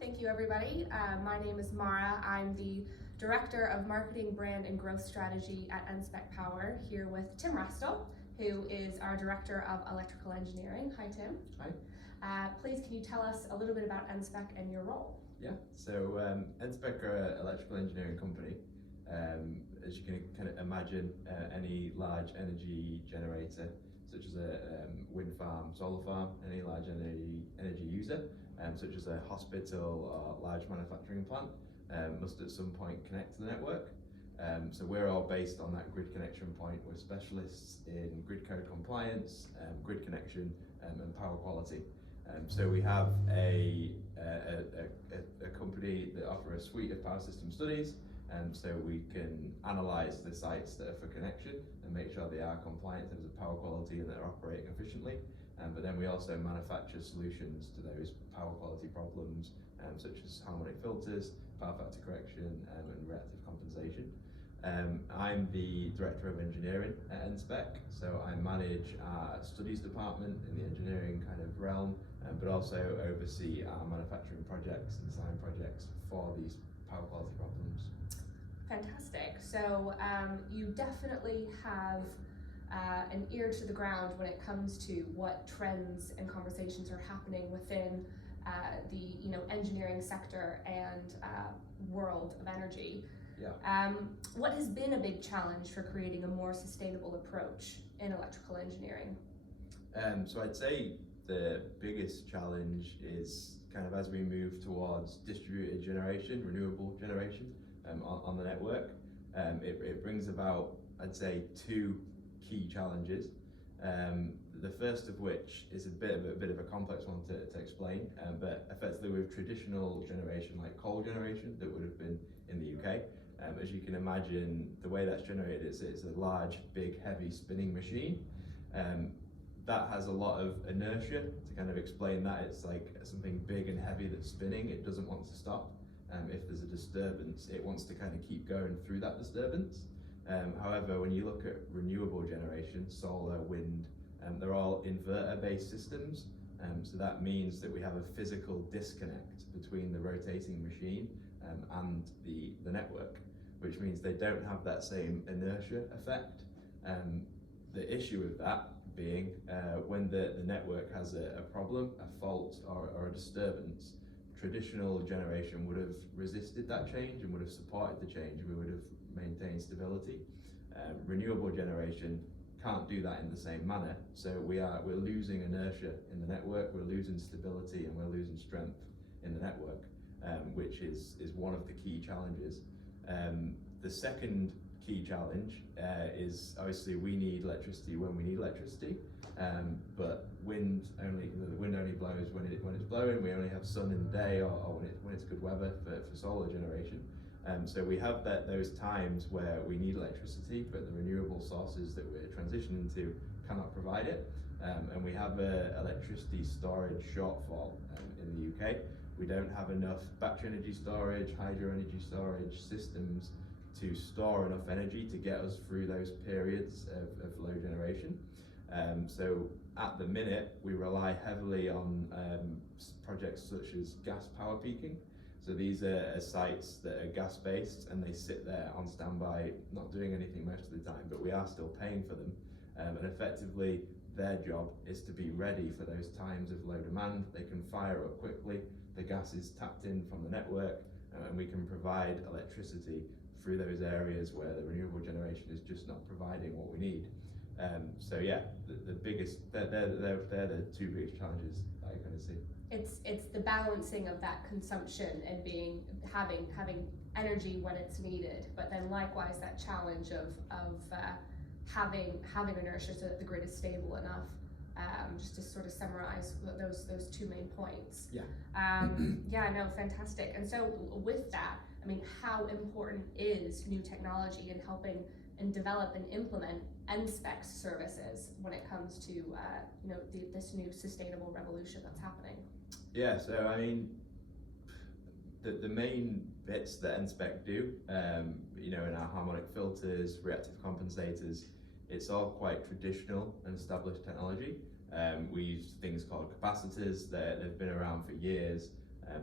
Thank you, everybody. My name is Mara. I'm the Director of Marketing, Brand, and Growth Strategy at Enspec Power, here with Tim Rastall, who is our Director of Electrical Engineering. Hi, Tim. Hi. Please, can you tell us a little bit about Enspec and your role? Yeah, so Enspec are an electrical engineering company. As you can kind of imagine, any large energy generator, such as a wind farm, solar farm, any large energy user, such as a hospital or large manufacturing plant, must at some point connect to the network. So we're all based on that grid connection point. We're specialists in grid code compliance, grid connection, and power quality. So we have a company that offer a suite of power system studies, so we can analyse the sites that are for connection and make sure they are compliant in terms of power quality and they're operating efficiently. But then we also manufacture solutions to those power quality problems, such as harmonic filters, power factor correction, and reactive compensation. I'm the Director of Engineering at Enspec, so I manage our studies department in the engineering kind of realm, but also oversee our manufacturing projects and design projects for these power quality problems. Fantastic. So you definitely have an ear to the ground when it comes to what trends and conversations are happening within the engineering sector and world of energy. Yeah. What has been a big challenge for creating a more sustainable approach in electrical engineering? So I'd say the biggest challenge is kind of as we move towards distributed generation, renewable generation on the network. It brings about, I'd say, two key challenges. The first of which is a bit of a complex one to explain, but effectively with traditional generation like coal generation that would have been in the UK, as you can imagine, the way that's generated is it's a large, big, heavy spinning machine. That has a lot of inertia. To kind of explain that, it's like something big and heavy that's spinning. It doesn't want to stop. If there's a disturbance, it wants to kind of keep going through that disturbance. However, when you look at renewable generation, solar, wind, they're all inverter-based systems. So that means that we have a physical disconnect between the rotating machine and the network, which means they don't have that same inertia effect. The issue with that being when the network has a problem, a fault, or a disturbance, traditional generation would have resisted that change and would have supported the change. We would have maintained stability. Renewable generation can't do that in the same manner, so we're losing inertia in the network, we're losing stability, and we're losing strength in the network, which is one of the key challenges. The second key challenge is obviously we need electricity when we need electricity, but the wind only blows when it's blowing. We only have sun in the day or when it's good weather for solar generation. So we have those times where we need electricity, but the renewable sources that we're transitioning to cannot provide it. And we have an electricity storage shortfall in the UK. We don't have enough battery energy storage, hydro energy storage systems to store enough energy to get us through those periods of low generation. So at the minute, we rely heavily on projects such as gas power peaking. So these are sites that are gas-based and they sit there on standby, not doing anything most of the time, but we are still paying for them. And effectively, their job is to be ready for those times of low demand. They can fire up quickly, the gas is tapped in from the network, and we can provide electricity through those areas where the renewable generation is just not providing what we need. So yeah, the biggest, they're the two biggest challenges that I kind of see. It's the balancing of that consumption and having energy when it's needed, but then likewise that challenge of having inertia so that the grid is stable enough. Just to sort of summarize those two main points. Yeah. Yeah, no, fantastic. And so with that, I mean, how important is new technology in helping and develop and implement Enspec services when it comes to this new sustainable revolution that's happening? Yeah, so I mean, the main bits that Enspec do, in our harmonic filters, reactive compensators, it's all quite traditional and established technology. We use things called capacitors. They've been around for years.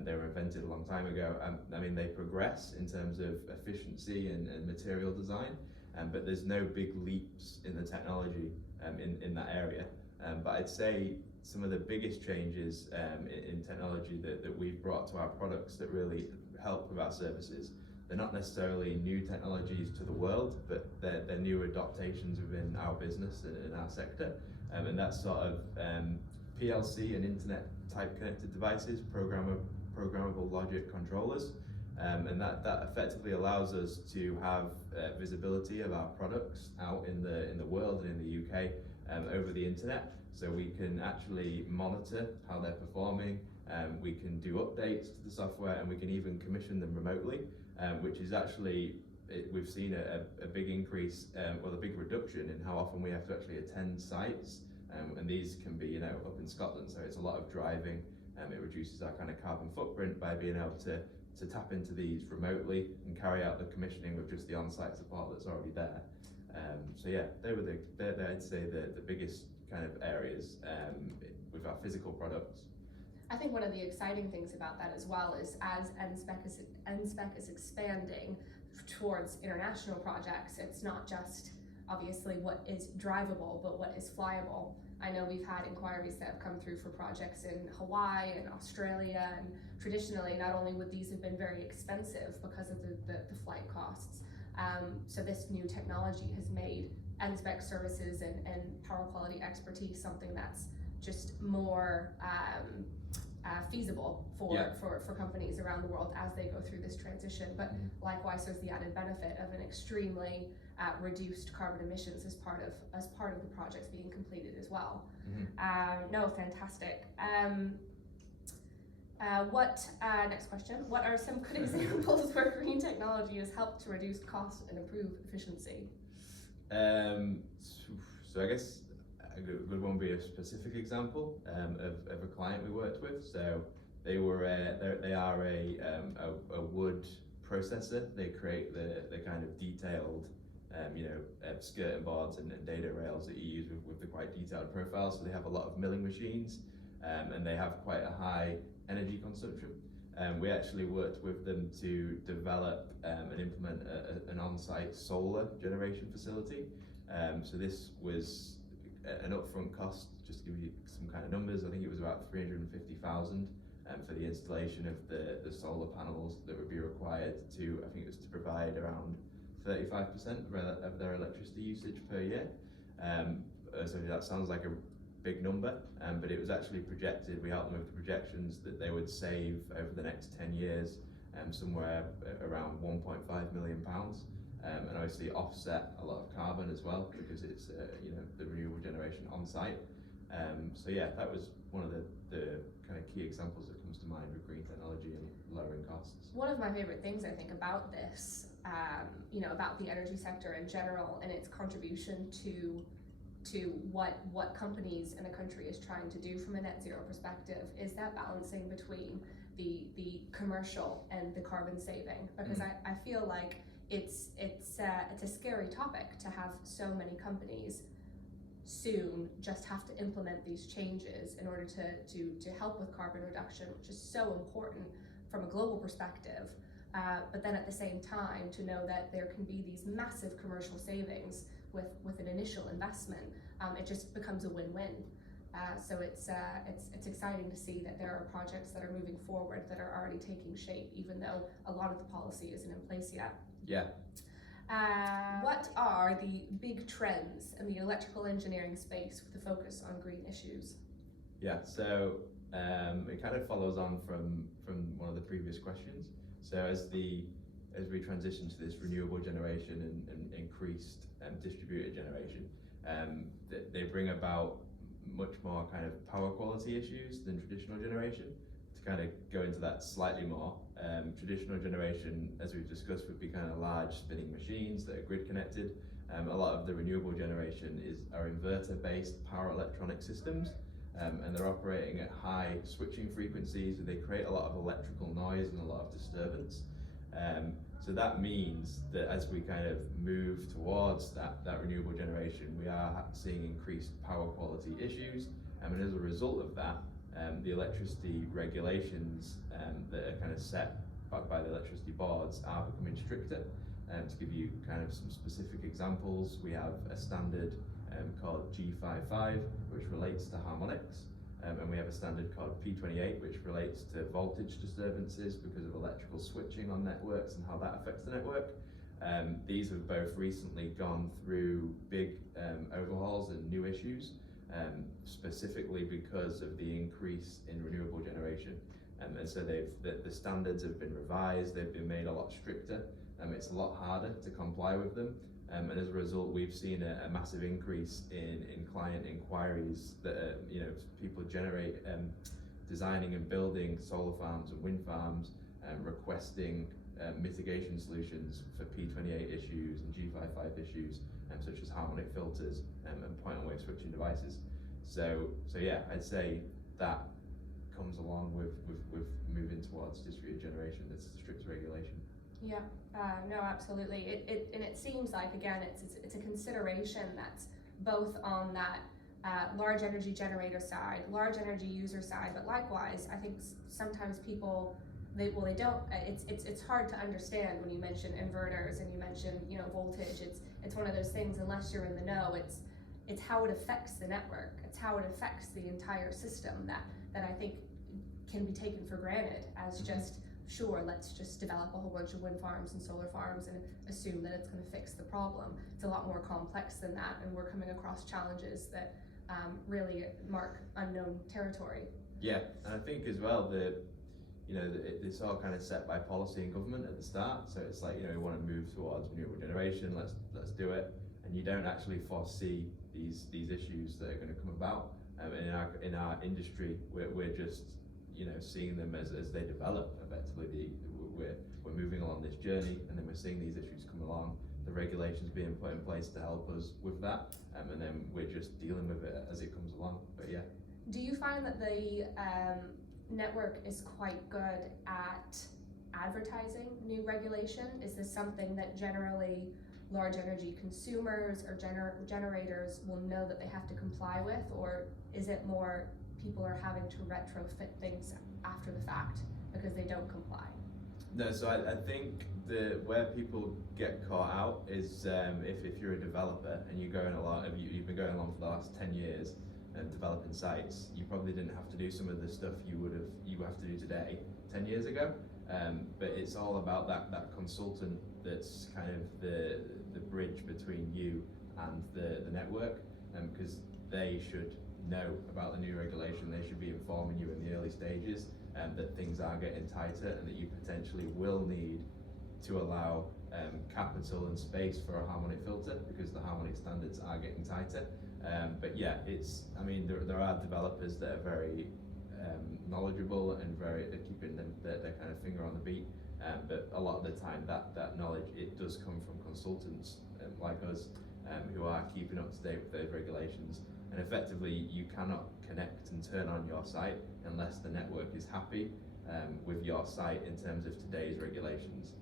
They were invented a long time ago. I mean, they progress in terms of efficiency and material design, but there's no big leaps in the technology in that area. But I'd say some of the biggest changes in technology that we've brought to our products that really help with our services, they're not necessarily new technologies to the world, but they're new adaptations within our business and in our sector. And that's sort of PLC and internet type connected devices, programmable logic controllers. And that effectively allows us to have visibility of our products out in the world and in the UK over the internet. So we can actually monitor how they're performing, we can do updates to the software, and we can even commission them remotely, which is actually, we've seen a big increase, well, a big reduction in how often we have to actually attend sites, and these can be, up in Scotland, so it's a lot of driving. It reduces our kind of carbon footprint by being able to tap into these remotely and carry out the commissioning with just the on-site support that's already there. So yeah, I'd say the biggest kind of areas with our physical products. I think one of the exciting things about that as well is as Enspec is expanding towards international projects, it's not just obviously what is drivable, but what is flyable. I know we've had inquiries that have come through for projects in Hawaii and Australia, and traditionally not only would these have been very expensive because of the flight costs, so this new technology has made Enspec services and power quality expertise something that's just more feasible for companies around the world as they go through this transition. But likewise, there's the added benefit of an extremely reduced carbon emissions as part of the projects being completed as well. No, fantastic. Next question. What are some good examples where green technology has helped to reduce costs and improve efficiency? So I guess a good one would be a specific example of a client we worked with. So they are a wood processor. They create the kind of detailed skirting boards and data rails that you use with the quite detailed profiles. So they have a lot of milling machines, and they have quite a high energy consumption. We actually worked with them to develop and implement an on-site solar generation facility. So this was an upfront cost, just to give you some kind of numbers. I think it was about 350,000 for the installation of the solar panels that would be required to, I think it was to provide around 35% of their electricity usage per year. So that sounds like a big number, but it was actually projected, we helped them with the projections that they would save over the next 10 years somewhere around £1.5 million, and obviously offset a lot of carbon as well, because it's the renewable generation on site. So yeah, that was one of the kind of key examples that comes to mind with green technology and lowering costs. One of my favorite things I think about this, about the energy sector in general and its contribution to what companies in a country is trying to do from a net zero perspective, is that balancing between the commercial and the carbon saving, because I feel like it's a scary topic to have so many companies soon just have to implement these changes in order to help with carbon reduction, which is so important from a global perspective, but then at the same time to know that there can be these massive commercial savings with an initial investment. It just becomes a win-win. So it's exciting to see that there are projects that are moving forward that are already taking shape, even though a lot of the policy isn't in place yet. Yeah. What are the big trends in the electrical engineering space with a focus on green issues? Yeah, so it kind of follows on from one of the previous questions. So as we transition to this renewable generation and increased distributed generation, they bring about much more kind of power quality issues than traditional generation. To kind of go into that slightly more, traditional generation, as we've discussed, would be kind of large spinning machines that are grid connected. A lot of the renewable generation are inverter-based power electronic systems, and they're operating at high switching frequencies, and they create a lot of electrical noise and a lot of disturbance. So that means that as we kind of move towards that renewable generation, we are seeing increased power quality issues, and as a result of that, the electricity regulations that are kind of set by the electricity boards are becoming stricter. To give you kind of some specific examples, we have a standard called G55, which relates to harmonics, and we have a standard called P28, which relates to voltage disturbances because of electrical switching on networks and how that affects the network. These have both recently gone through big overhauls and new issues, specifically because of the increase in renewable generation. And so the standards have been revised, they've been made a lot stricter, it's a lot harder to comply with them. And as a result, we've seen a massive increase in client inquiries that people generate, designing and building solar farms and wind farms, requesting mitigation solutions for P28 issues and G55 issues, such as harmonic filters and point and wave switching devices. So yeah, I'd say that comes along with moving towards distributed generation. That's a strict regulation. Yeah, no, absolutely. It seems like, again, it's a consideration that's both on that large energy generator side, large energy user side, but likewise, I think sometimes people, they don't. It's hard to understand when you mention inverters and you mention voltage. It's one of those things, unless you're in the know. It's how it affects the network. It's how it affects the entire system that I think can be taken for granted as just, sure, let's just develop a whole bunch of wind farms and solar farms and assume that it's going to fix the problem. It's a lot more complex than that, and we're coming across challenges that really mark unknown territory. Yeah, and I think as well it's all kind of set by policy and government at the start. So it's like, we want to move towards renewable generation. Let's do it, and you don't actually foresee these issues that are going to come about. In our industry, we're just seeing them as they develop. Effectively, we're moving along this journey, and then we're seeing these issues come along. The regulations being put in place to help us with that, and then we're just dealing with it as it comes along. But yeah. Do you find that the network is quite good at advertising new regulation? Is this something that generally large energy consumers or generators will know that they have to comply with, or is it more people are having to retrofit things after the fact because they don't comply? No, so I think where people get caught out is if you're a developer and you've been going along for the last 10 years and developing sites, you probably didn't have to do some of the stuff you have to do today 10 years ago. But it's all about that consultant that's kind of the bridge between you and the network, because they should know about the new regulation. They should be informing you in the early stages that things are getting tighter and that you potentially will need to allow capital and space for a harmonic filter because the harmonic standards are getting tighter. But yeah, there are developers that are very knowledgeable and they're keeping their kind of finger on the beat. But a lot of the time that knowledge, it does come from consultants like us who are keeping up to date with those regulations. And effectively, you cannot connect and turn on your site unless the network is happy with your site in terms of today's regulations.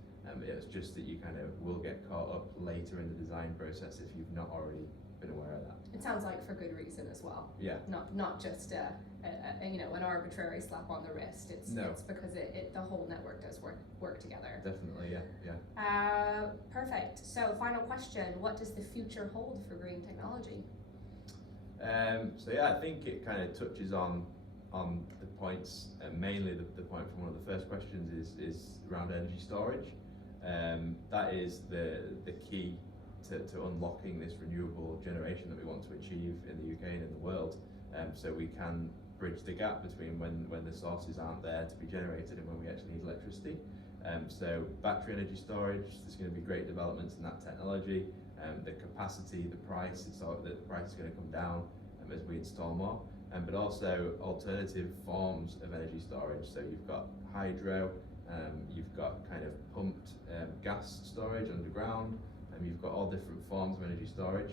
It's just that you kind of will get caught up later in the design process if you've not already been aware of that. It sounds like for good reason as well. Yeah. Not just an arbitrary slap on the wrist. It's because the whole network does work together. Definitely, yeah. Perfect. So final question: what does the future hold for green technology? So yeah, I think it kind of touches on the points. Mainly the point from one of the first questions is around energy storage. That is the key to unlocking this renewable generation that we want to achieve in the UK and in the world. So we can bridge the gap between when the sources aren't there to be generated and when we actually need electricity. So battery energy storage, there's going to be great developments in that technology. The capacity, the price is going to come down as we install more. But also alternative forms of energy storage. So you've got hydro, you've got kind of pumped gas storage underground, and you've got all different forms of energy storage.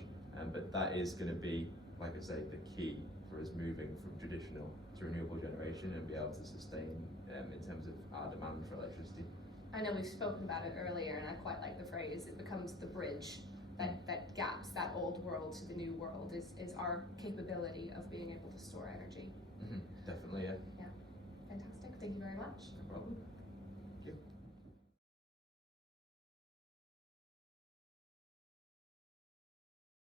But that is going to be, like I say, the key for us moving from traditional to renewable generation and be able to sustain in terms of our demand for electricity. I know we've spoken about it earlier, and I quite like the phrase, it becomes the bridge that gaps that old world to the new world is our capability of being able to store energy. Definitely, yeah. much. No problem.